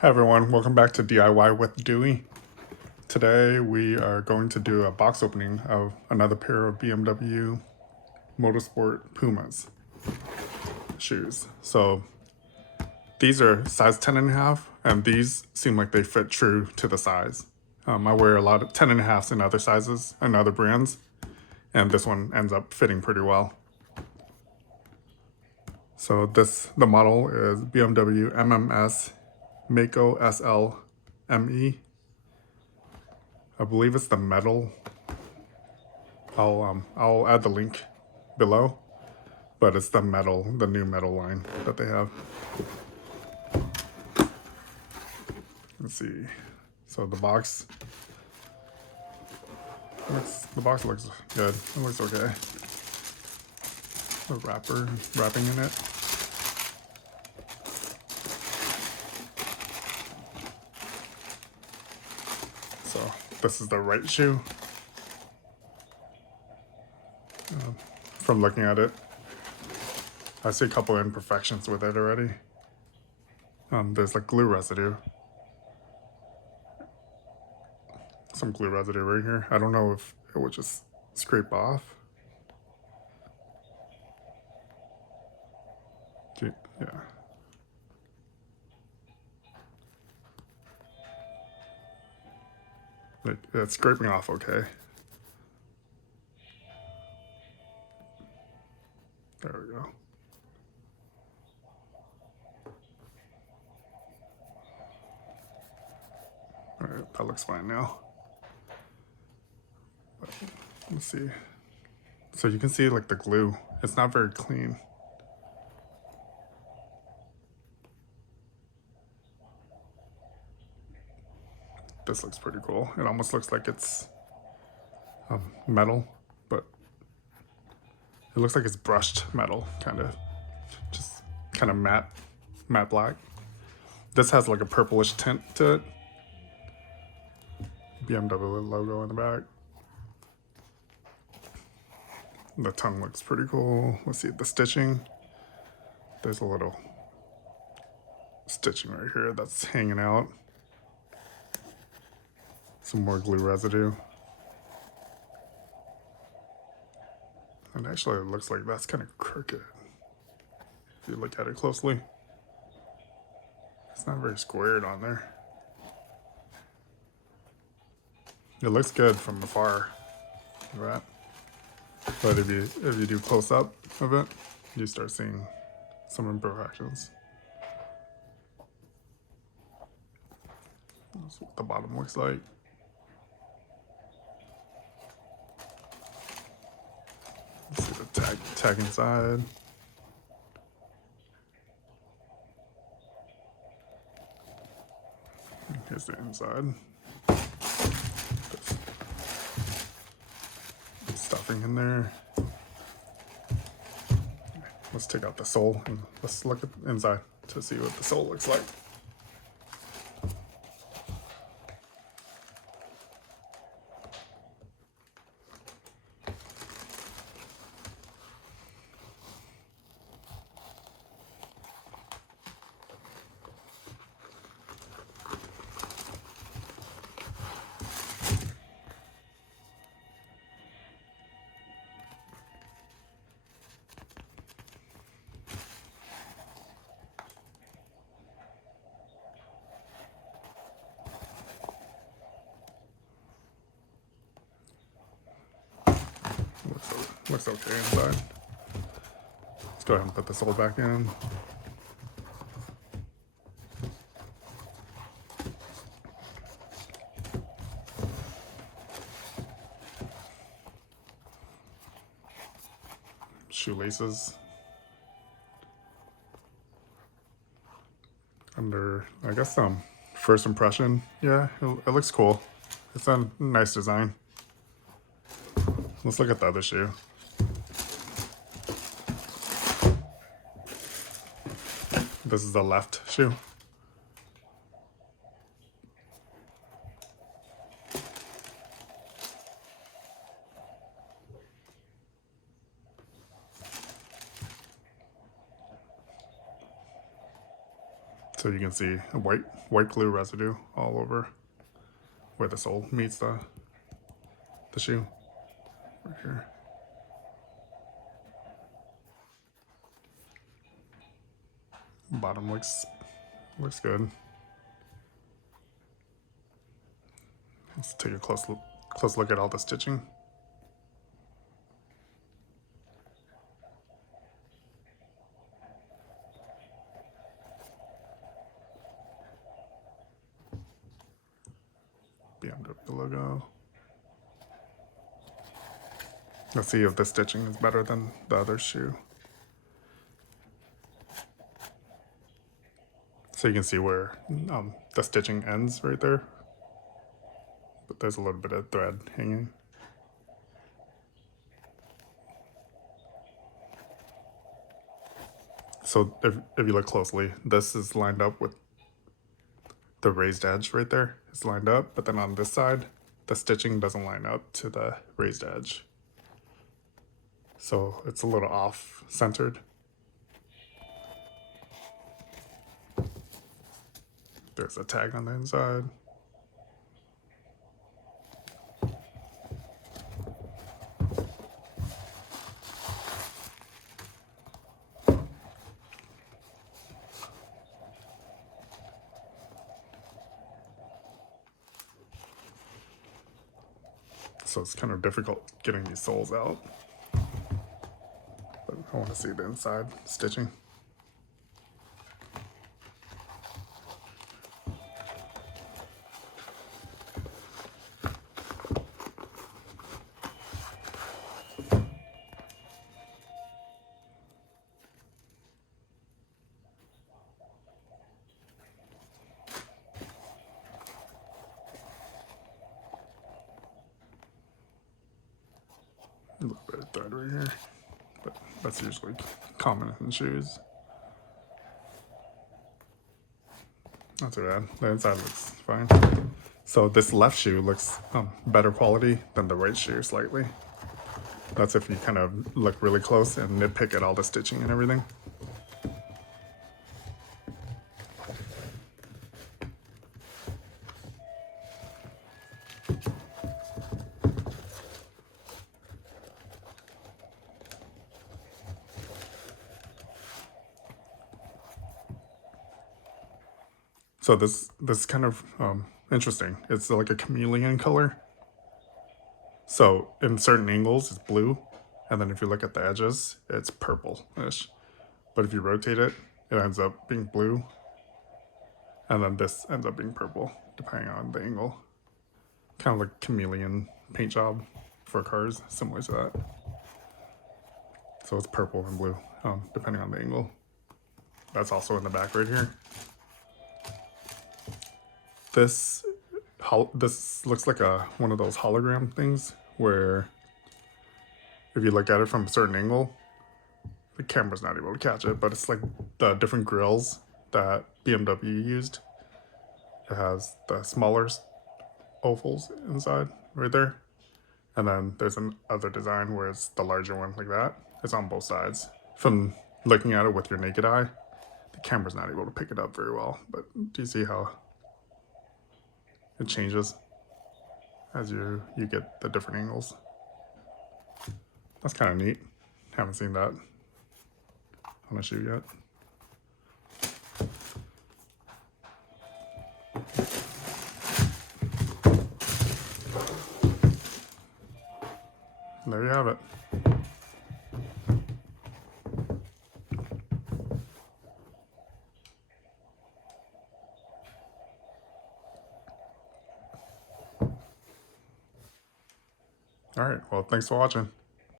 Hi everyone, welcome back to DIY with Dewey. Today we are going to do a box opening of another pair of BMW Motorsport Pumas shoes. So these are size 10.5 and these seem like they fit true to the size. I wear a lot of 10.5s in other sizes and other brands, and this one ends up fitting pretty well. So the model is BMW MMS Maco SL ME. I believe it's the metal. I'll add the link below, but it's the new metal line that they have. Let's see. So the box looks good. It looks okay. The wrapping in it. So this is the right shoe. From looking at it, I see a couple imperfections with it already. There's like glue residue. Some glue residue right here. I don't know if it would just scrape off. Yeah. It's scraping off okay. There we go. Alright, that looks fine now. But let's see. So you can see like the glue. It's not very clean. This looks pretty cool. It almost looks like it's metal, but it looks like it's brushed metal, kind of. Just kind of matte black. This has like a purplish tint to it. BMW logo in the back. The tongue looks pretty cool. Let's see the stitching. There's a little stitching right here that's hanging out. Some more glue residue. And actually it looks like that's kind of crooked. If you look at it closely. It's not very squared on there. It looks good from afar, right? But if you do close up of it, you start seeing some imperfections. That's what the bottom looks like. Let's see the tag inside. Here's the inside. There's stuffing in there. Let's take out the sole and let's look at the inside to see what the sole looks like. Looks okay inside. Let's go ahead and put the sole back in. Shoelaces. Under, I guess, first impression. Yeah, it looks cool. It's a nice design. Let's look at the other shoe. This is the left shoe. So you can see a white glue residue all over where the sole meets the shoe, right here. Bottom looks good. Let's take a close look at all the stitching. BMW logo. Let's see if the stitching is better than the other shoe. So you can see where the stitching ends right there, but there's a little bit of thread hanging. So if you look closely, this is lined up with the raised edge right there. It's lined up, but then on this side, the stitching doesn't line up to the raised edge. So it's a little off-centered. There's a tag on the inside. So it's kind of difficult getting these soles out. But I want to see the inside stitching. A little bit of thread right here, but that's usually common in shoes. Not too bad. The inside looks fine. So this left shoe looks better quality than the right shoe slightly. That's if you kind of look really close and nitpick at all the stitching and everything. So this is kind of interesting. It's like a chameleon color. So in certain angles, it's blue, and then if you look at the edges, it's purple-ish. But if you rotate it, it ends up being blue, and then this ends up being purple, depending on the angle. Kind of like chameleon paint job for cars, similar to that. So it's purple and blue, depending on the angle. That's also in the back right here. This looks like one of those hologram things where if you look at it from a certain angle, the camera's not able to catch it, but it's like the different grills that BMW used. It has the smaller ovals inside right there, and then there's another design where it's the larger one like that. It's on both sides. From looking at it with your naked eye, the camera's not able to pick it up very well, but do you see how it changes as you get the different angles? That's kind of neat. Haven't seen that on a shoe yet. There you have it. All right, well, thanks for watching.